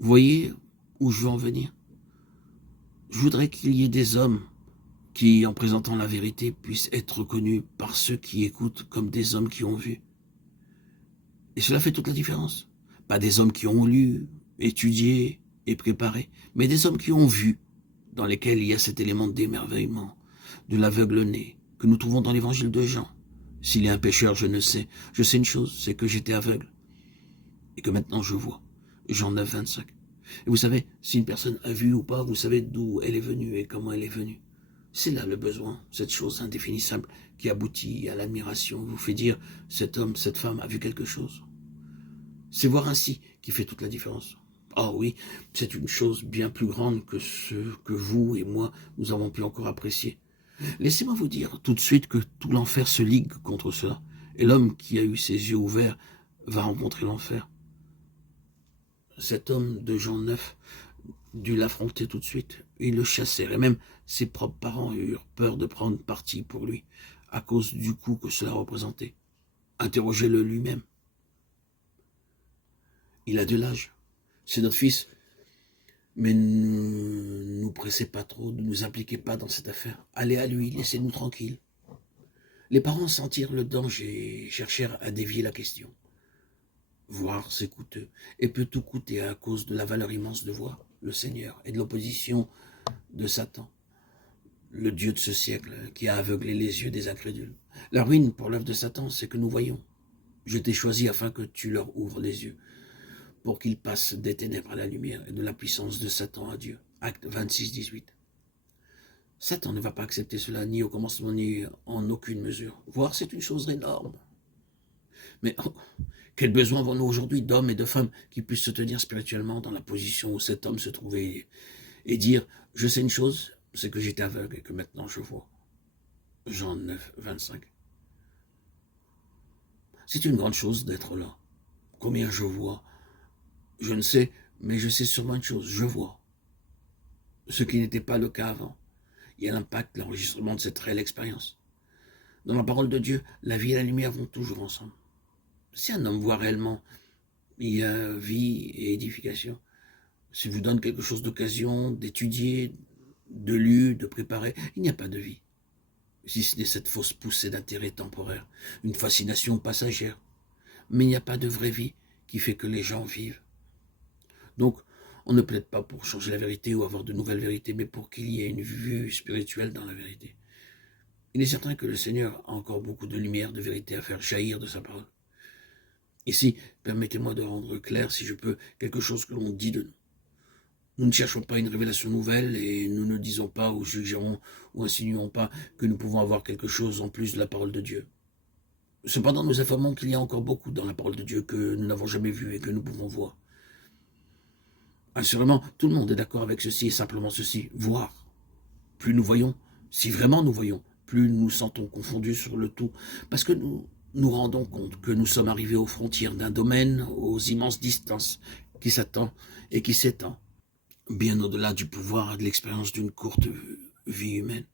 Vous voyez où je veux en venir? Je voudrais qu'il y ait des hommes qui, en présentant la vérité, puissent être reconnus par ceux qui écoutent comme des hommes qui ont vu. Et cela fait toute la différence. Pas des hommes qui ont lu, étudié et préparé, mais des hommes qui ont vu, dans lesquels il y a cet élément d'émerveillement, de l'aveugle-né, que nous trouvons dans l'évangile de Jean. S'il est un pécheur, je ne sais. Je sais une chose, c'est que j'étais aveugle et que maintenant je vois. Jean 9, 25. Et vous savez, si une personne a vu ou pas, vous savez d'où elle est venue et comment elle est venue. C'est là le besoin, cette chose indéfinissable qui aboutit à l'admiration, vous fait dire, cet homme, cette femme a vu quelque chose. C'est voir ainsi qui fait toute la différence. Ah oui, c'est une chose bien plus grande que ce que vous et moi, nous avons pu encore apprécier. Laissez-moi vous dire tout de suite que tout l'enfer se ligue contre cela. Et l'homme qui a eu ses yeux ouverts va rencontrer l'enfer. Cet homme de Jean 9 dut l'affronter tout de suite. Ils le chassèrent, et même ses propres parents eurent peur de prendre parti pour lui, à cause du coup que cela représentait. Interrogez-le lui-même. Il a de l'âge. C'est notre fils. Mais ne nous pressez pas trop, ne nous impliquez pas dans cette affaire. Allez à lui, laissez-nous tranquilles. Les parents sentirent le danger et cherchèrent à dévier la question. Voir, c'est coûteux, et peut tout coûter à cause de la valeur immense de voir le Seigneur et de l'opposition de Satan, le Dieu de ce siècle qui a aveuglé les yeux des incrédules. La ruine pour l'œuvre de Satan, c'est que nous voyons. Je t'ai choisi afin que tu leur ouvres les yeux, pour qu'ils passent des ténèbres à la lumière et de la puissance de Satan à Dieu. Acte 26, 18. Satan ne va pas accepter cela ni au commencement ni en aucune mesure. Voir, c'est une chose énorme. Mais quel besoin avons-nous aujourd'hui d'hommes et de femmes qui puissent se tenir spirituellement dans la position où cet homme se trouvait et dire « Je sais une chose, c'est que j'étais aveugle et que maintenant je vois. » Jean 9, 25. C'est une grande chose d'être là. Combien je vois, je ne sais, mais je sais sûrement une chose, je vois. Ce qui n'était pas le cas avant. Il y a l'impact, l'enregistrement de cette réelle expérience. Dans la parole de Dieu, la vie et la lumière vont toujours ensemble. Si un homme voit réellement, il y a vie et édification. S'il vous donne quelque chose d'occasion, d'étudier, de lire, de préparer, il n'y a pas de vie. Si ce n'est cette fausse poussée d'intérêt temporaire, une fascination passagère. Mais il n'y a pas de vraie vie qui fait que les gens vivent. Donc, on ne plaide pas pour changer la vérité ou avoir de nouvelles vérités, mais pour qu'il y ait une vue spirituelle dans la vérité. Il est certain que le Seigneur a encore beaucoup de lumière, de vérité à faire jaillir de sa parole. Ici, permettez-moi de rendre clair, si je peux, quelque chose que l'on dit de nous. Nous ne cherchons pas une révélation nouvelle et nous ne disons pas ou suggérons ou insinuons pas que nous pouvons avoir quelque chose en plus de la parole de Dieu. Cependant, nous affirmons qu'il y a encore beaucoup dans la parole de Dieu que nous n'avons jamais vu et que nous pouvons voir. Assurément, tout le monde est d'accord avec ceci et simplement ceci, voir. Plus nous voyons, si vraiment nous voyons, plus nous nous sentons confondus sur le tout, parce que nous nous rendons compte que nous sommes arrivés aux frontières d'un domaine, aux immenses distances qui s'attend et qui s'étend, bien au-delà du pouvoir et de l'expérience d'une courte vie humaine.